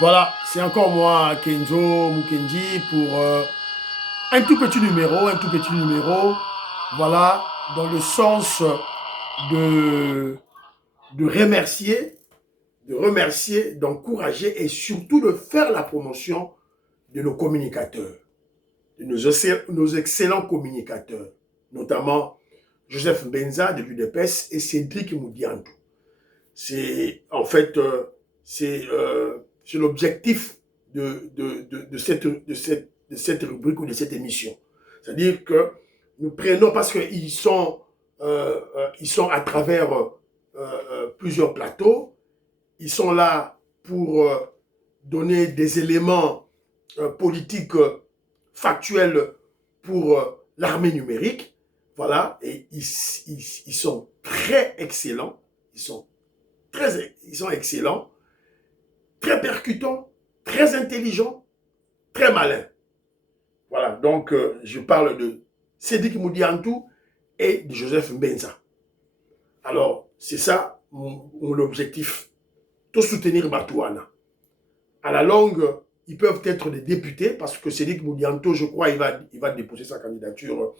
Voilà, c'est encore moi, Kenzo Mukendi, pour un tout petit numéro, voilà, dans le sens de, de remercier, d'encourager et surtout de faire la promotion de nos communicateurs, de nos excellents communicateurs, notamment Joseph Benza de l'UDPS et Cédric Moudiantou. C'est en fait, c'est l'objectif de cette rubrique ou de cette émission. C'est-à-dire que nous prenons, parce ils sont à travers plusieurs plateaux, ils sont là pour donner des éléments politiques factuels pour l'armée numérique. Voilà, et ils sont très excellents. Ils sont excellents, très percutants, très intelligents, très malins. Voilà, donc je parle de Cédric Moudiantou et de Joseph Mbenza. Alors, c'est ça mon objectif, de soutenir Batouana. À la longue, ils peuvent être des députés, parce que Cédric Moudiantou, je crois, il va déposer sa candidature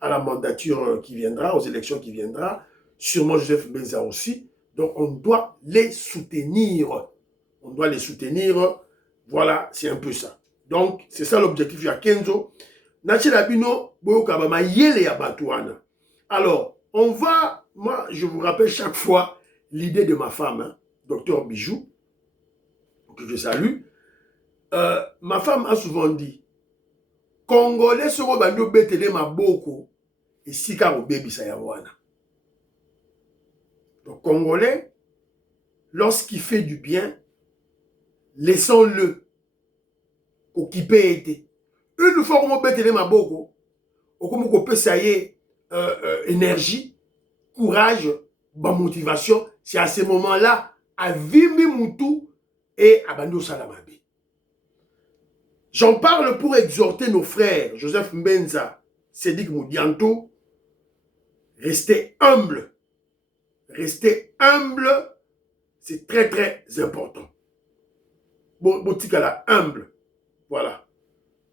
à la mandature qui viendra, aux élections qui viendra. Sûrement Joseph Mbenza aussi. Donc, on doit les soutenir. On doit les soutenir. Voilà, c'est un peu ça. Donc, c'est ça l'objectif. Il y a Kenzo. Alors, on va, moi, je vous rappelle chaque fois l'idée de ma femme, hein, docteur Bijou, que je salue. Ma femme a souvent dit, Congolais soko bando betele maboko et sika obebisa yawana. Donc, Congolais, lorsqu'il fait du bien, laissons-le occuper été. Une fois qu'on betele maboko, on peut sayer énergie, courage, motivation. C'est à ce moment-là, à Vimi Moutou et à Bando Salamabe. J'en parle pour exhorter nos frères, Joseph Mbenza, Cédric Moudiantou, restez humbles. Restez humbles, c'est très très important. Botikala humble, voilà.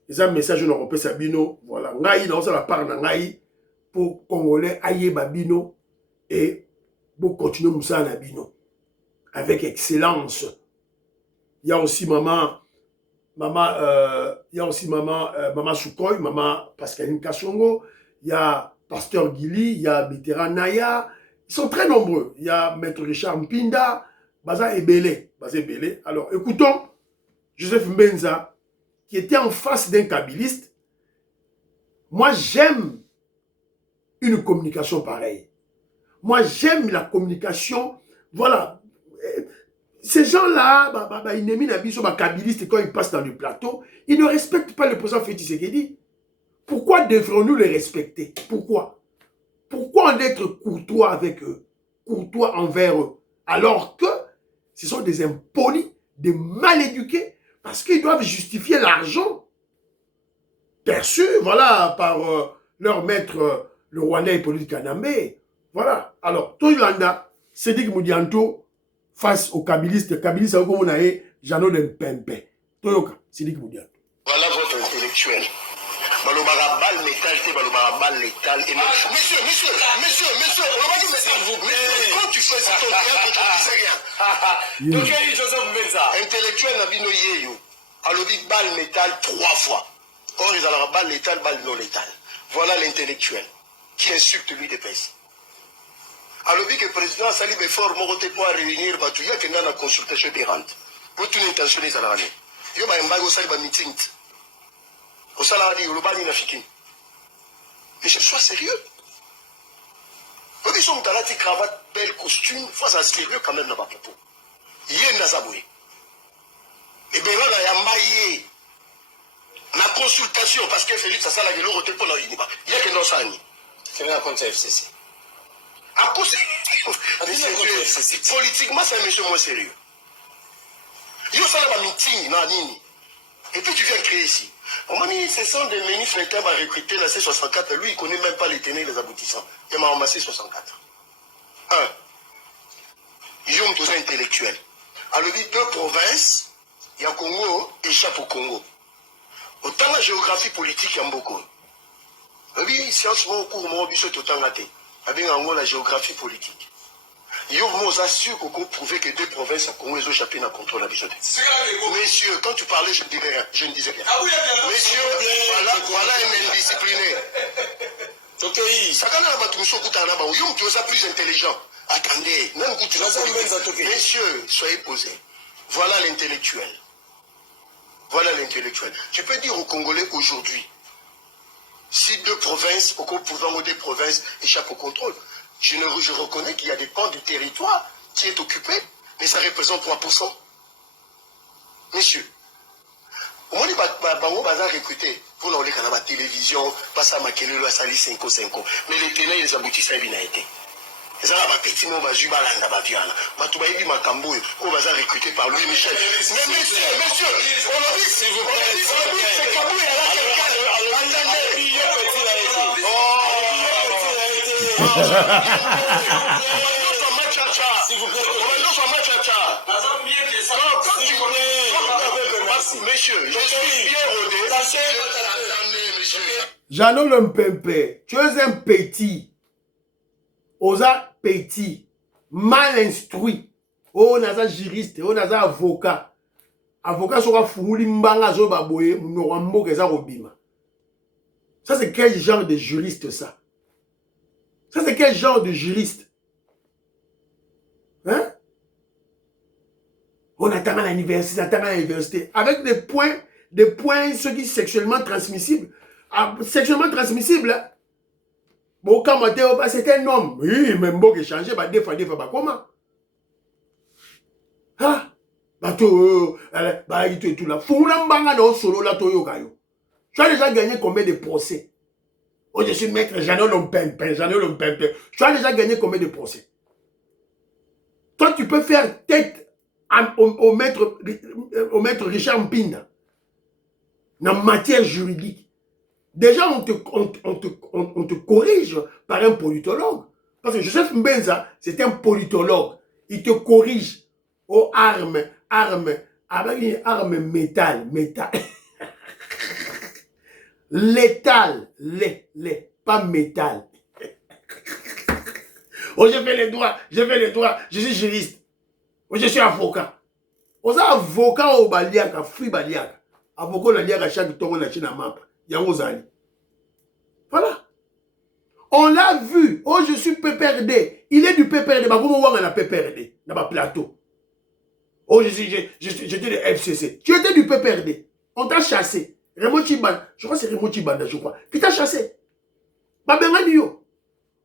C'est un message de l'Europe Sabino, voilà. Ngai dans la part ngai pour Congolais aïe babino et pour continuer Moussa Nabino avec excellence. Il y a aussi maman maman Soukoy, maman Pascaline Kassongo, il y a Pasteur Guili, il y a Bétéran Naya, ils sont très nombreux. Il y a Maître Richard Mpinda, Baza Ebele. Alors, écoutons Joseph Mbenza, qui était en face d'un kabiliste. Moi, j'aime une communication pareille. Moi, j'aime la communication, voilà. Ces gens-là, quand ils passent dans le plateau, ils ne respectent pas le président Félix Tshisekedi. Pourquoi devrions-nous les respecter? Pourquoi? Pourquoi en être courtois avec eux, courtois envers eux, alors que ce sont des impolis, des mal éduqués, parce qu'ils doivent justifier l'argent perçu, voilà, par leur maître, le Rwandais Hippolyte Kanambe. Voilà. Alors, Toyolanda, Cédric Moudianto, face au Kabiliste, Kabiliste, comme on a eu, Jeannot de Mpempe. Toyoka, Cédric Moudianto. Voilà votre intellectuel. Balobara balle métal, c'est balobara balle létale. Et monsieur, quand tu fais ça, ton théâtre, tu ne sais rien. Donc, Joseph Mbenza. Intellectuel, Nabino Yeyo. Alobi balle métal 3 fois. Or, ils ont la balle létale, balle non létale. Voilà l'intellectuel qui insulte lui des pays. Alobi que le président Salib est fort, mon côté pour réunir, il y a que dans la consultation des rentes. Pour toute intention des salariés. Il y a un bago Salib meeting. Au salarié, le bani nafikin. Mais je sois sérieux. Ils sont dans la cravate, belle costume, faut ça sérieux quand même dans ma propos. Il y a une nazaboué. Et bien là, il y a maillé. La consultation, parce que Félix, ça la gueule, pour la il y a que non ça ni. C'est un compte FCC. À cause politiquement, c'est un monsieur moins sérieux. Il y a ça là, meeting, nani. Et puis tu viens créer ici. On m'a dit, ce sont des ministres l'État va recruter la C64. Lui, il ne connaît même pas les tenants et les aboutissants. Il m'a ramassé 64. Un, ils ont besoin intellectuel. Alors, dit 2 provinces, il y a Congo échappe au Congo. Autant la géographie politique en beaucoup. Oui, science mon cours mon biso totangate. Avec la géographie politique. Il y a sûr qu'on prouver que 2 provinces à Congo ont échappé dans le contrôle de la bisoté. Messieurs, quand tu parlais, je ne disais rien. Messieurs, voilà un indiscipliné. Ça quand plus intelligent. Attendez, messieurs, soyez posés. Voilà l'intellectuel. Voilà l'intellectuel. Tu peux dire aux Congolais aujourd'hui, si 2 provinces, au pouvoir des provinces échappent au contrôle, je reconnais qu'il y a des pans du territoire qui est occupé, mais ça représente 3%. Messieurs, on dit que recruté pour la télévision, passer à Makelelo à Sali 5-5. Mais les ténèbres, les aboutissants, ils n'ont été. Les petits mots, ils ont recruté par Louis Michel. Mais messieurs, on a dit, c'est Kabou, Messieurs, je suis bien rodé. Jeannot le Mpempe, tu es un petit. Osa petit, mal instruit. Oh, naza juriste, oh, naza avocat. Avocat sera foumouli mbanga zo baboye, mounorambo keza robima. Ça, c'est quel genre de juriste, ça? Ça, c'est quel genre de juriste? Hein? On attend à l'université, avec des points, ceux qui sont sexuellement transmissibles. Ah, sexuellement transmissibles, hein? Bon, quand c'est un homme. Oui, même bon, qui change, des fois, comment? Ah, tout là. Foulambanga no solo la toyo kayo. Tu as déjà gagné combien de procès? Oh, je suis maître Jeannot Lompempe. Tu as déjà gagné combien de procès? Toi, tu peux faire tête au maître Richard Mpinda en matière juridique. Déjà, on te corrige par un politologue. Parce que Joseph Mbenza, c'est un politologue. Il te corrige aux armes, avec une arme métal. Létal, pas métal. Oh, je fais les droits, je suis juriste. Oh, je suis avocat. On a avocat au Baliaka, free Baliaka. Avocat la liaka chaque temps on a china map. Yangozali. Voilà. On l'a vu. Oh, je suis PPRD. Il est du PPRD. Bah, comment on a la PPRD dans ma plateau? Oh, j'étais de FCC. Tu étais du PPRD. On t'a chassé. Raymond Chibanda. Je crois que c'est Raymond Chibanda, je crois. Qui t'a chassé. Bah, ben,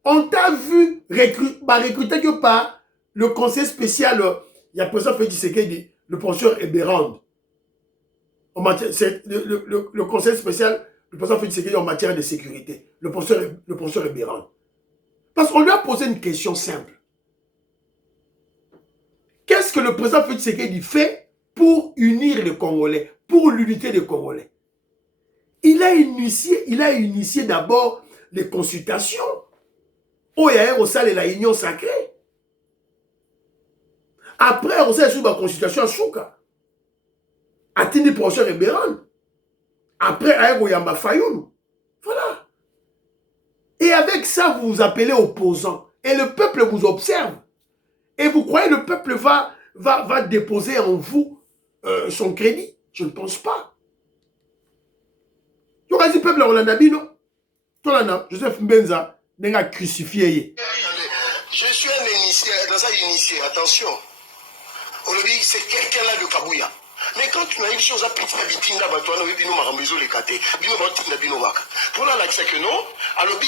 on t'a vu recruter que par le conseil spécial. Il y a le professeur Félix Tshisekedi, le professeur Eberand. C'est le conseil spécial, le professeur Félix Tshisekedi en matière de sécurité. Le professeur Eberand. Parce qu'on lui a posé une question simple. Qu'est-ce que le président Félix Tshisekedi fait pour unir les Congolais, pour l'unité des Congolais? Il a initié d'abord les consultations. Oh, il y a au salle de la Union sacrée. Après, on s'est sur la consultation à Souka. Atteindre le professeur Eberand. Après, à Yamba Fayoum. Voilà. Et avec ça, vous vous appelez opposants. Et le peuple vous observe. Et vous croyez que le peuple va déposer en vous son crédit? Je ne pense pas. Tu as dit peuple en Lanabi, non? Joseph Mbenza n'est crucifié. Je suis un initié, dans un initié, attention. Aujourd'hui, c'est quelqu'un là de Kabouya. Mais quand tu as une chose à petit habiting là, tu as vu nous marambezo les kate, bino batin na bino mak. Pour la c'est que non, alors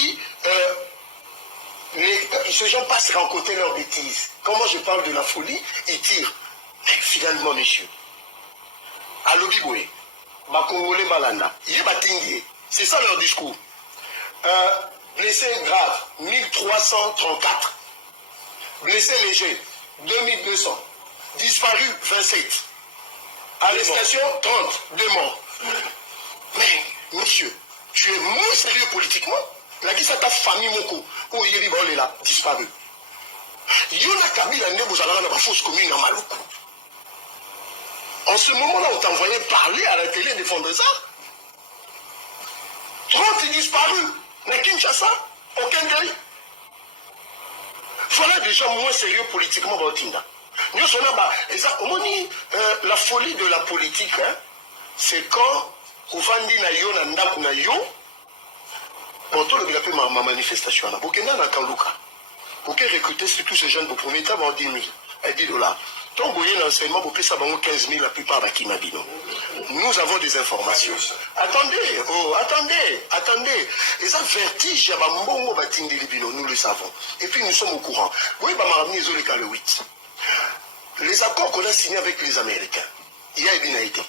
ces gens passent rencontrer leurs bêtises. Quand moi je parle de la folie, ils tirent. Mais finalement, messieurs, à l'Obiboué, Bakongolé Malanda, c'est ça leur discours. Blessé grave, 1334. Blessé léger, 2200. Disparu, 27. Arrestation, 30. 2 morts. Mais, monsieur, tu es moins sérieux politiquement? La qui ça ta famille, Moko, où il est là, disparu. Yona Kabila ne vous allez dans la fausse commune en Maloukou. On En ce moment-là, on t'envoyait parler à la télé défendre ça. 30 disparus. Mais Kinshasa, aucun deuil. Voilà déjà moins sérieux politiquement dans Tinda. Nous sommes là, la folie de la politique, hein, c'est quand on va dire na yo, pour tout le monde appelle ma manifestation. Pour qu'il y ait un Kanluka, pour qu'il recrute tous ces jeunes pour premier temps, on 10 000, 10 $. Tant que vous avez l'enseignement, vous pouvez savoir 15 000 la plupart de qui m'a dit non. Nous avons des informations. Attendez, oh, attendez. Et ça vertige, nous le savons. Et puis nous sommes au courant. Oui, le 8. Les accords qu'on a signés avec les Américains, il y a bien été.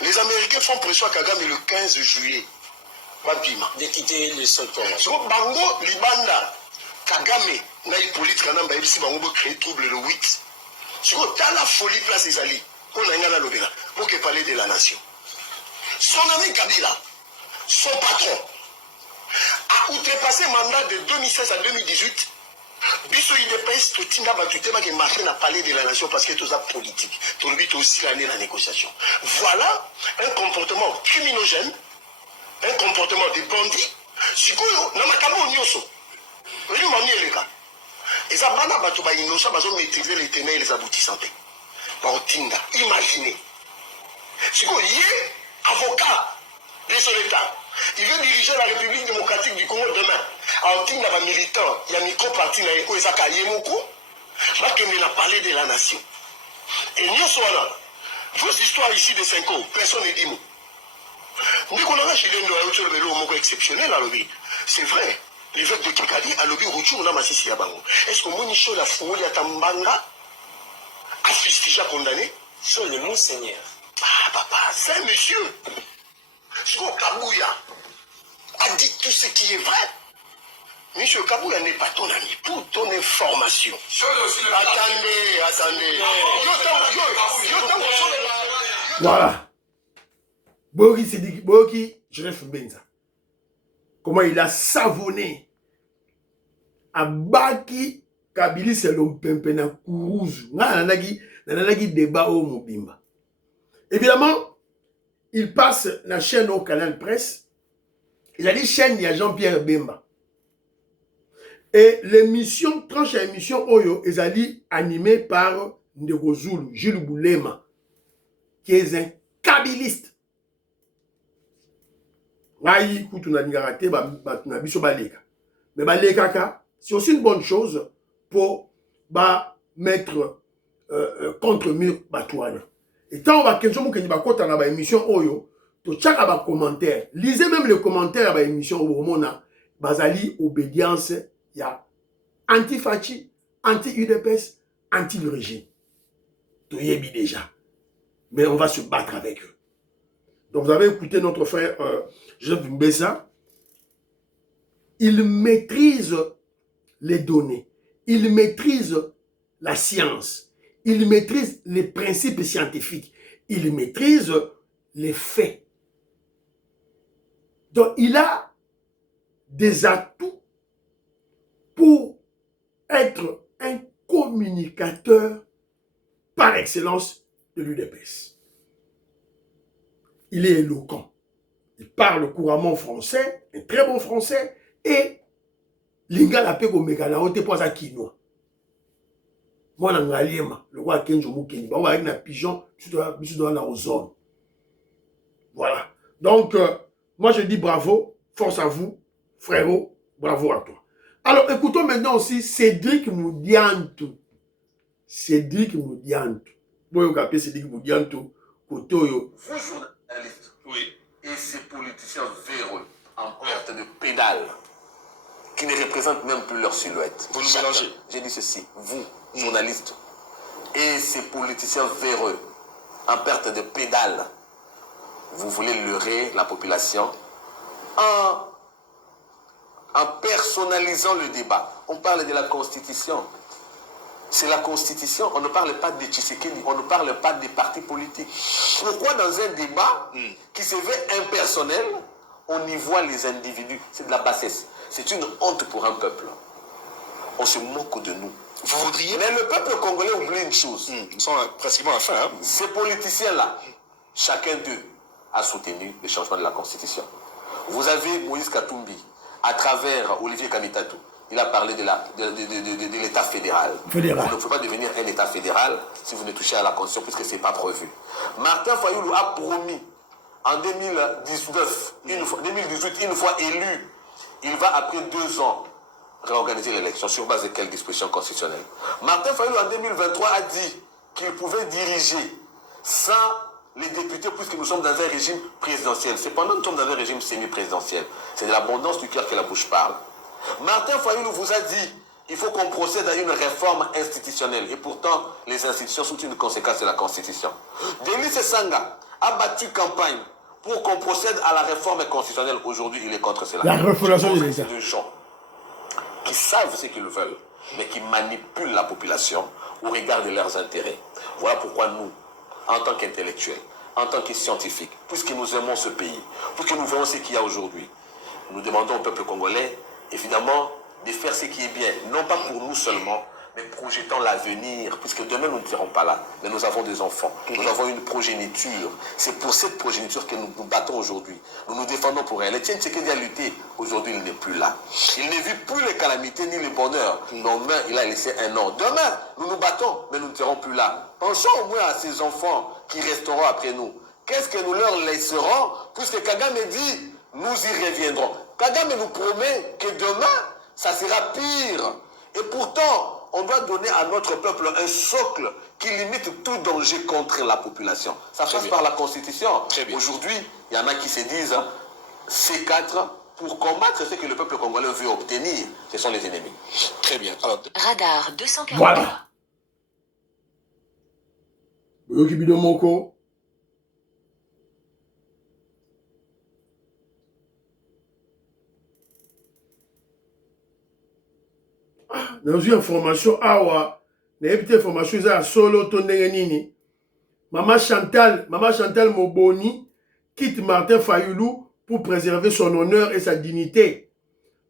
Les Américains font pression à Kagame le 15 juillet. De quitter le sol. Bango, Libanda, Kagame, na Hippolyte Kanamba, ici, Bango créer trouble le 8. Sur la folie place des alliés, on a un lobera, pour qu'il parle de la nation. Son ami Kabila, son patron, a outrepassé le mandat de 2016 à 2018. Biso IDPS, tout le monde a marché à parler de la nation parce que tout ça politique. Tout le monde aussi l'année la négociation. Voilà un comportement criminogène, un comportement de bandits. Si vous avez un nyoso, vous avez un cas. Et ça va maîtriser les tenants et les aboutissants. Imaginez. Si vous avez un avocat de son État, il veut diriger la République démocratique du Congo demain. Alors, il y a un militant, il y a un micro-parti, il y a un parler de la nation. Et nous sommes là. Vos histoires ici de 5 ans, personne ne dit mot. Nous avons un exceptionnel à l'objet. C'est vrai. L'évêque de Kikadi a l'objet retour dans Massissi Abango. Est-ce que mon icho la foule à Tambanga a fustigé condamné? Sur le Monseigneur. Ah, papa, c'est un monsieur. Ce qu'on Kabouya a dit tout ce qui est vrai. Monsieur Kabouya n'est pas ton ami. Pour ton information. Attendez. Voilà. Boki Sidiki, Boki, Joseph Benza. Comment il a savonné à Baki Kabili Selompempe na Kourouzou. Nananagi débat au Mobimba. Évidemment, il passe la chaîne au Canal Presse. Il a dit chaîne, il y a Jean-Pierre Bemba. Et l'émission, tranche à émission Oyo, ils ont dit animée par Ndeko Zulu, Jules Boulema, qui est un kabiliste. Mais c'est aussi une bonne chose pour mettre contre mur Batouane. Et tant que nous avons une émission Oyo, chaque commentaire, lisez même les commentaires de l'émission Oyo, Bazali, obédience, il y a anti-Fachi, anti-UDPS, anti-régime. Tout y est mis déjà. Mais on va se battre avec eux. Donc vous avez écouté notre frère Joseph Mbessa. Il maîtrise les données. Il maîtrise la science. Il maîtrise les principes scientifiques. Il maîtrise les faits. Donc il a des atouts pour être un communicateur par excellence de l'UDPS. Il est éloquent. Il parle couramment français, un très bon français, et l'ingala peko megala ote poza kinois. Moi, le roi Kenjo Mukeni, avec la pigeon, je dois la ozone. Voilà. Donc, moi je dis bravo, force à vous, frérot, bravo à toi. Alors, écoutons maintenant aussi Cédric Moudiantou. Cédric Moudiantou. Vous avez Cédric Moudiantou, Kotoyo. Vous, journalistes, oui, et ces politiciens véreux, en perte de pédale, qui ne représentent même plus leur silhouette. Vous nous mélangez. J'ai dit ceci, vous, journalistes, et ces politiciens véreux, en perte de pédale, vous voulez leurrer la population en personnalisant le débat. On parle de la Constitution. C'est la Constitution. On ne parle pas de Tshisekedi. On ne parle pas des partis politiques. Pourquoi dans un débat qui se veut impersonnel, on y voit les individus? C'est de la bassesse. C'est une honte pour un peuple. On se moque de nous. Vous voudriez... Mais le peuple congolais oublie une chose. Nous sommes pratiquement à la fin. Hein. Ces politiciens-là, chacun d'eux a soutenu le changement de la Constitution. Vous avez Moïse Katumbi, à travers Olivier Kamitatou, il a parlé de l'État fédéral. Vous ne pouvez pas devenir un État fédéral si vous ne touchez à la Constitution, puisque ce n'est pas prévu. Martin Fayoulou a promis en 2018, une fois élu, il va après 2 ans réorganiser l'élection sur base de quelles dispositions constitutionnelles. Martin Fayoulou en 2023 a dit qu'il pouvait diriger sans les députés, puisque nous sommes dans un régime présidentiel. Cependant, nous sommes dans un régime semi-présidentiel. C'est de l'abondance du cœur que la bouche parle. Martin Fayoulou vous a dit qu'il faut qu'on procède à une réforme institutionnelle. Et pourtant, les institutions sont une conséquence de la Constitution. Denis Sanga a battu campagne pour qu'on procède à la réforme constitutionnelle. Aujourd'hui, il est contre cela. La refondation de l'État. Des gens qui savent ce qu'ils veulent, mais qui manipulent la population au regard de leurs intérêts. Voilà pourquoi nous, en tant qu'intellectuels, en tant que scientifiques, puisque nous aimons ce pays, puisque nous voyons ce qu'il y a aujourd'hui, nous demandons au peuple congolais, évidemment, de faire ce qui est bien, non pas pour nous seulement, mais projetant l'avenir, puisque demain nous ne serons pas là, mais nous avons des enfants, nous avons une progéniture. C'est pour cette progéniture que nous nous battons aujourd'hui. Nous nous défendons pour elle. Etienne Tshisekedi a lutté, aujourd'hui il n'est plus là. Il ne vit plus les calamités ni les bonheurs. Demain, il a laissé un nom. Demain, nous nous battons, mais nous ne serons plus là. Pensons au moins à ces enfants qui resteront après nous. Qu'est-ce que nous leur laisserons, puisque Kagame dit, nous y reviendrons. Kagame nous promet que demain, ça sera pire. Et pourtant, on doit donner à notre peuple un socle qui limite tout danger contre la population. Ça passe par la Constitution. Aujourd'hui, il y en a qui se disent C4 pour combattre ce que le peuple congolais veut obtenir. Ce sont les ennemis. Très bien. Alors, Radar 240. Voilà. Boyoki Bido Moko. Dans une information, awa, les petites informations, ça solo tondengenini. Maman Chantal Moboni quitte Martin Fayoulou pour préserver son honneur et sa dignité.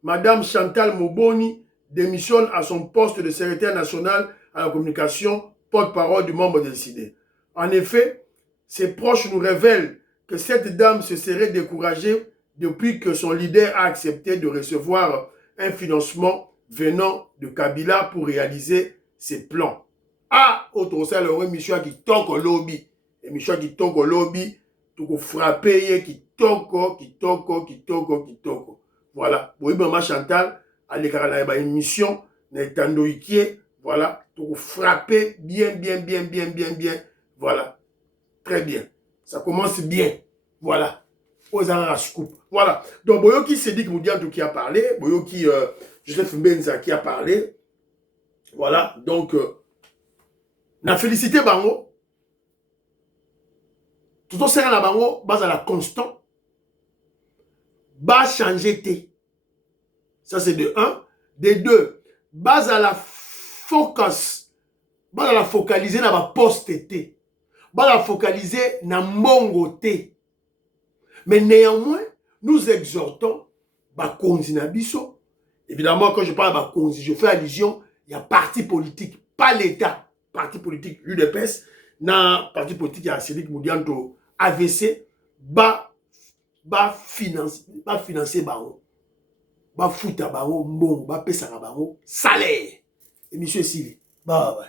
Madame Chantal Moboni démissionne à son poste de secrétaire national à la communication, porte-parole du membre décidé. En effet, ses proches nous révèlent que cette dame se serait découragée depuis que son leader a accepté de recevoir un financement venant de Kabila pour réaliser ses plans. Ah, autre ça, le émission qui toque au lobby. Émission qui toque au lobby, tout frapper, qui toque. Voilà. Pour Maman Chantal, à l'écart de l'émission, voilà, tout frapper bien. Voilà. Très bien. Ça commence bien. Voilà. Aux arraches-coupes. Voilà. Donc, Boyoki Sédik Moudiantou qui a parlé, Boyoki Joseph Mbenza qui a parlé. Voilà. Donc, na félicité Bango. Tout au sein de Bango, base à la constant. Bas changer T. Ça, c'est de 1. De 2, base à la focus. Base à la focaliser dans la poste T. Base à la focaliser dans Mongo T. Mais néanmoins, nous exhortons Bakonzi Nabiso. Évidemment, quand je parle de Bakonzi, je fais allusion, il y a parti politique, pas l'État. Parti politique, l'UDPS, dans parti politique, il y a Sédik Moudianto AVC, financer Baron. Ba fouta Baron, bon, ba pesa Baron, salaire. Et monsieur Sili, bah ouais.